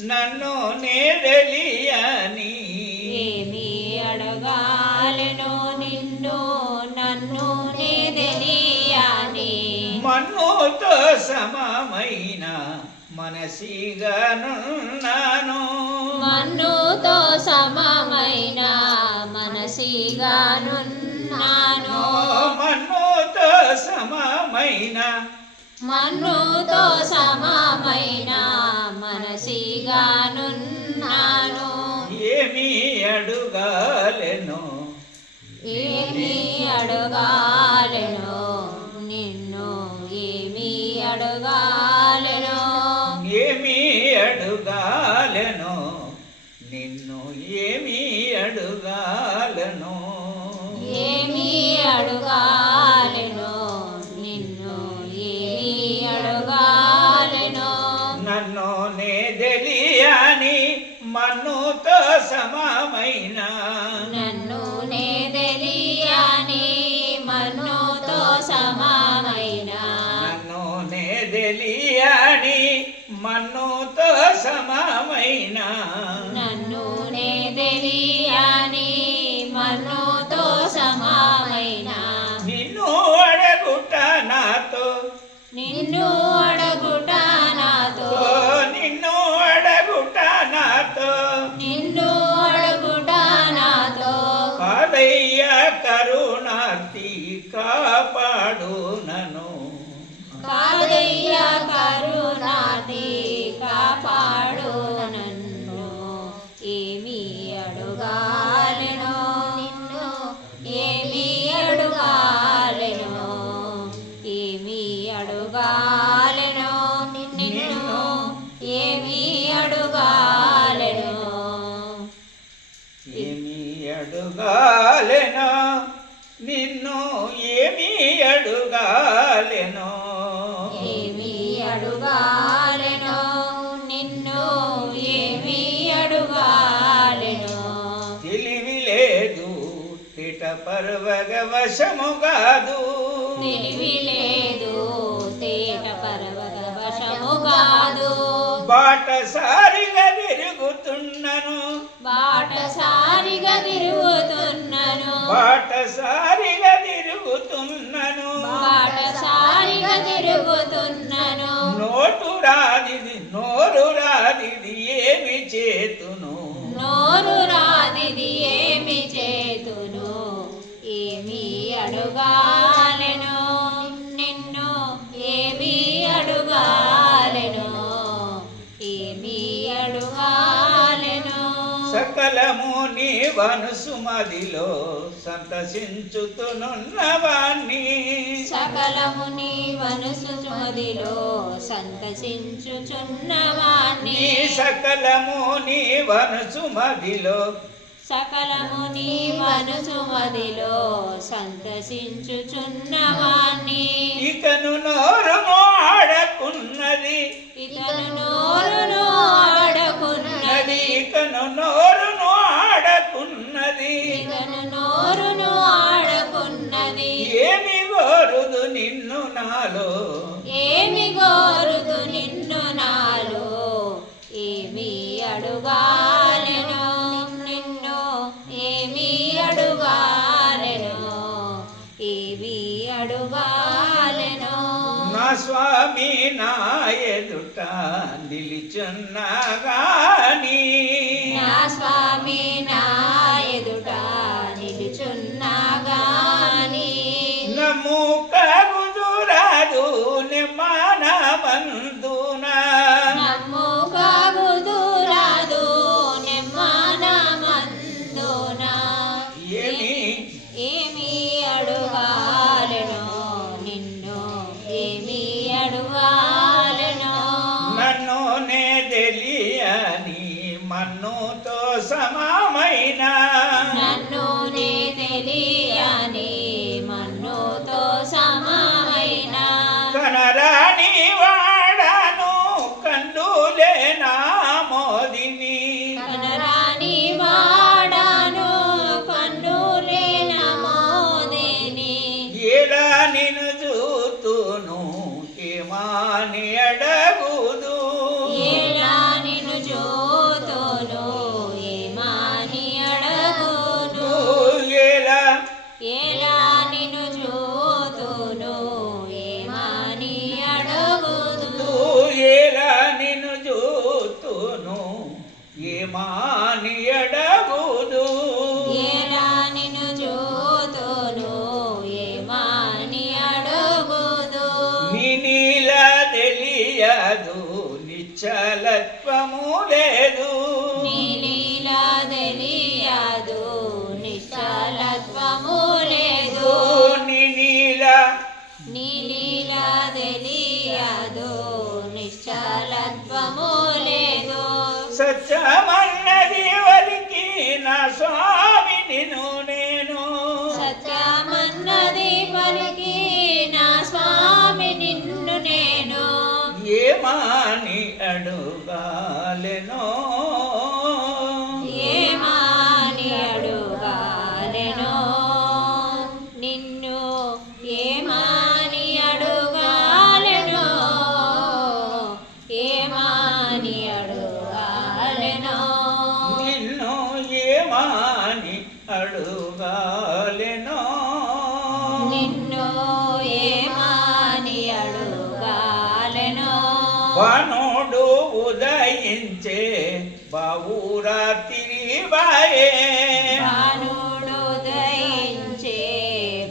నన్ను నేదలియని ఏమి అడగాలెనో నిన్ను నన్ను నేదలియని మన్నుతో సమమైన మనసిగానున్నాను మన్నుతో సమమైన మనసిగానున్నాను మన్నుతో సమమైన మన్నుతో సమమైన మనసిగానున్నాను ఏమి అడుగాలెను ఏమి అడగాలెనో నిన్ను ఏమి అడగాలెనో ఏమి అడుగాలెను నిన్ను ఏమి అడుగాలను ఏమి అడగాలెనో నిన్ను ఏమి అడగాలెనో నన్ను నేదలియని మన్నుతో సమమైన నన్ను నేదలియని మన్నుతో సమమైన నన్ను నేదలియని మన్నుతో సమమైన నన్ను నేదలియని మన్నుతో సమమైన నిన్ను అడగుట నాతో నిన్ను అడగుట నాతో నిన్ను అడగుట నాతో నిన్ను అడగుట నాతో కాదయ్య కరుణార్తి కాపాడు నన్ను కాదయ్య కరుణాది కాపాడు నన్ను ఏమి అడుగాలెనో నిన్ను ఏమి అడుగాలెనో ఏమి అడుగాలెనో నిన్ను ఏమి అడుగాలెనో ఏమి అడుగాలెనో నిన్ను ఏమి అడుగాలెనో ఏమి అడుగాలెనో నిన్ను ఏమి అడుగాలెనో తెలివి లేదు తిట పర్వగ వశము కాదు తెలివి లేదు తేట పర్వత వశము కాదు బాటసారిగా తిరుగుతున్నను బాటసారిగా తిరుగుతున్నను బాటసారిగా తిరుగుతున్నను బాటసారిగా తిరుగుతున్నను నోటు రాదిది నోరు రాదిది ఏమి చేతును నోరు రాదిది ఏమి చేతును ఏమి అడుగాలెనో నిన్ను ఏమి అడుగాలెనో ఏమి అడుగాలెనో సకలము నీ వనుసుమదిలో సంతసించుతునున్నవాణ్ణి సకలము నీ మనసు మదిలో సంతసించుచున్నవాణ్ణి నీ సకలము నీ వనుసుమదిలో సకలము నీ మనసు మదిలో సంతసించుచున్నవాణ్ణి ఇకను నోరును ఆడకున్నది ఇతను నోరును ఆడకున్నది ఇకను నోరును ఆడకున్నది ఇతను నోరును ఆడకున్నది ఏమి కోరుదు నిన్ను నాలో ఏమి కోరుదు నిన్ను నాలో ఏమి అడుగాలెనో నిన్ను ఏమి అడుగాలెనో ఏమి అడుగాలెనో నా స్వామి నా ఎదుట నిలిచున్నగాని నా స్వామి నా ఎదుట నిలుచున్నాగాని నమ్ము కగుదురాదు నిమానమందునా నమ్ము కాగుదురాదు నెమ్మనమందునా ఏమి ఏమి అడుగాలెనో నిన్ను ఏమి అడుగాలెనో నన్ను నేదలియని మన్నుతో సమమైన నన్ను నే తెలియని మన్నుతో సమమైన కనరాని వాడను కందులే నా మోదిని కనరాని వాడాను కన్నులే నమోదిని ఎలా నిన్ను చూతును ఏమాని అడగుదు ఏలా నిన్ను ఏమాని అడగుదు ఎలా నిన్ను చూతును ఏమని అడుగుదు నీల తెలియదు నిశ్చలత్వము లేదు నీలీలా తెలియదు నిశ్చలత్వము లేదు నీలీలా తెలియదు నిశ్చలత్వము లేదు సత్యమన్నది వలికి నా స్వామి నిన్ను నేను సత్యమన్నది పలికి నా స్వామి నిన్ను నేను ఏమాని అడుగాలెనో ఏమని అడుగాలెనో నిన్ను ఏమని అడుగాలెనో ఏమని అడుగాలెనో నిన్ను ఏమాని అడుగాలెనో నిన్ను ఏమని అడుగాలెనో వనుడు ఉదయించే బావురాత్రి వాయే భానుడు దయించే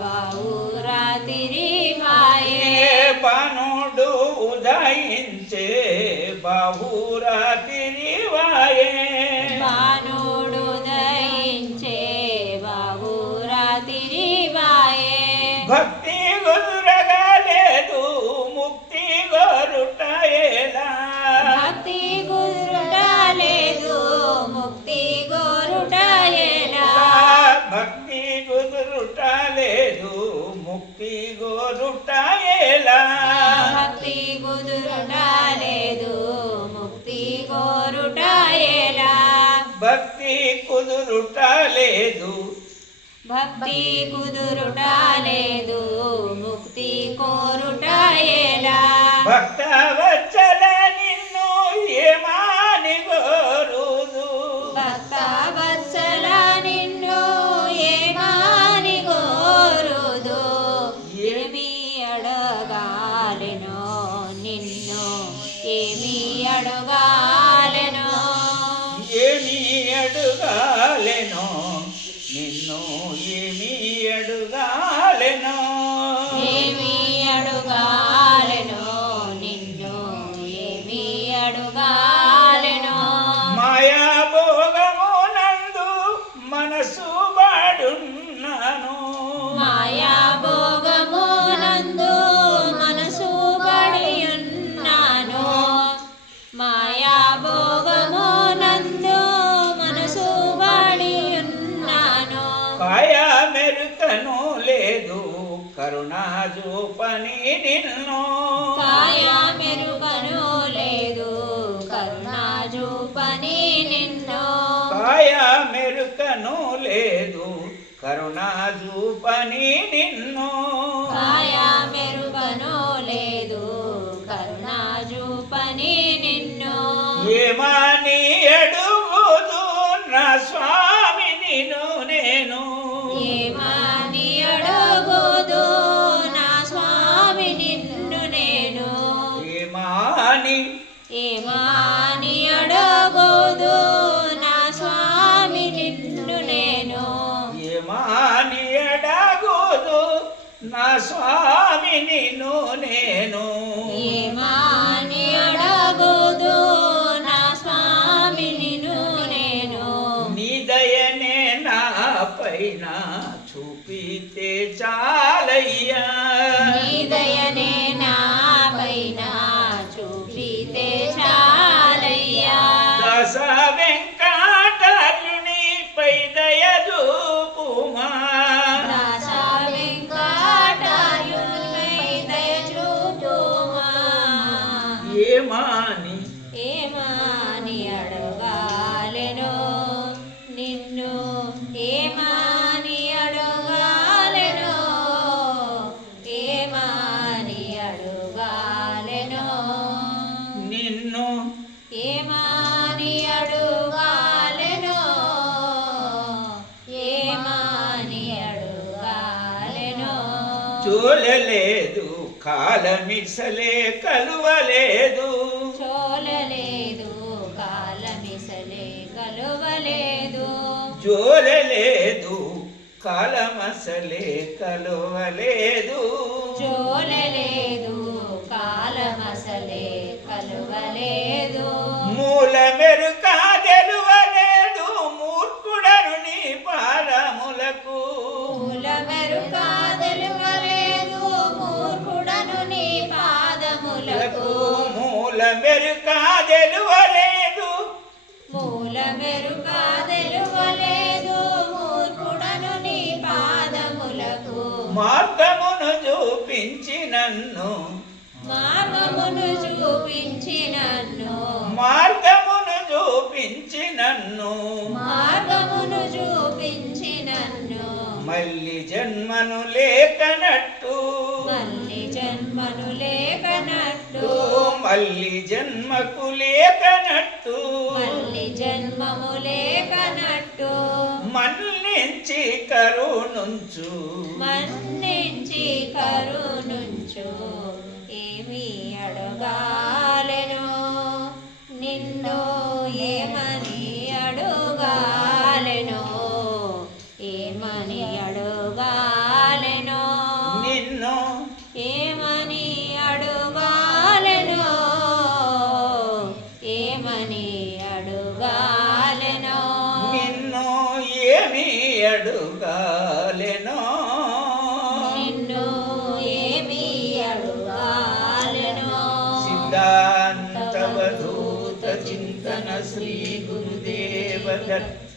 బావురాతిరి వాయే బాణుడు ఉదయించే బావురాత్రి వాయే భానుడు దయించే బావురాతిరి వాయే భక్తి గురురగలేదు ముక్తి గోరుటయేలా భక్తి గురుట లేదు ముక్తి గోరుట ఎలా భక్తి కుదురుటలేదు ముక్తి గోరుటయేలా భక్తి కుదురుట లేదు ముక్తి కోరుట ఎలా భక్తి కుదురుటలేదు భక్తి కుదురుట లేదు ముక్తి కోరుట ఎలా భక్త వచ్చల నిన్ను ఏమాని గోరుదు భక్త వత్సల నిన్ను ఏమాని కోరుదు ఏమి అడగాలెనో నిన్ను ఏమి అడగాలెనో ఏమి అడుగాలెనో నిన్ను ఏమి అడుగాలెనో ఏమి అడుగాలెనో నిన్ను ఏమి అడుగాలెనో మాయా భోగమునందు మనసు బాడున్నాను మాయా భోగమునందు మనసు పడి ఉన్నాను మాయా భోగమునందు మనసు పడి ఉన్నాను కాయ మెరుకను లేదు కరుణా చూపని నిన్ను కాయ మెరుగను లేదు కరుణా చూపని నిన్ను కాయ మెరుకను లేదు కరుణా చూపని నిన్ను కాయ మెరుగను లేదు కరుణా చూపని నిన్ను ఏమని అడుగుదు నా స్వామి నిన్ను నేను ఏమని అడుగుదు నా స్వామి నిన్ను నేను ఏమాని ఏమని అడుగుదు నా స్వామి నిన్ను నేను ఏమాని అడగుదు నా స్వామి నిన్ను నేను ఏమని అడుగుదు నా స్వామి నిన్ను నేను నీ దయనే నా పైన చూపితే చాలయ్యా నీ దయనే నా పైన చూపితే చాలయ్యా దశ వెంకటార్యుని పై దయ చూపుమా దాస వెంకటార్యునిపై దయ చూపుమా ఏమాని ఏమని అడగాలెనో నిన్ను ఏమని అడగాలెనో ఏమని అడగాలెనో నిన్ను ఏమని అడగాలెనో ఏమని అడగాలెనో చూడలేదు కాలమిసలే కలువలేదు చూడలేదు కాలమిసలే జోలలేదు కాలమసలే కలువలేదు జోలలేదు కాలమసలే కలువలేదు మూల మెరుక తెలువలేదు మూర్ఖుడను నీ పాదములకు మూల మెరుక తెలువలేదు మూర్ఖుడను నీ పాదములకు మూల మెరుక తెలువలేదు మూల మెరుక తెలువలేదు మూర్ఖుడను నీ పాదములకు మార్గమును చూపించి నన్ను మార్గమును చూపించి నన్ను మార్గమును చూపించి నన్ను మార్గమును చూపించి నన్ను మళ్ళీ జన్మను లేకనట్టు మళ్ళీ జన్మను లేకనట్టు మళ్ళీ జన్మకు లేకనట్టు మళ్ళీ జన్మము లేకనట్టు మన్నించి కరుణుంచు మన్నించి కరుణుంచు ఏమి అడుగాలెను నిన్ను ఏమని అడుగాలెను ఏమని అడుగాలెను నిన్ను ఏమని అడుగాలెను ఏమని అడుగాలెను నిన్ను ఏమి అడుగాలెనో నిన్ను ఏమి అడుగాలెను సిద్ధాంతవధూత చింతన శ్రీ గురుదేవ దత్త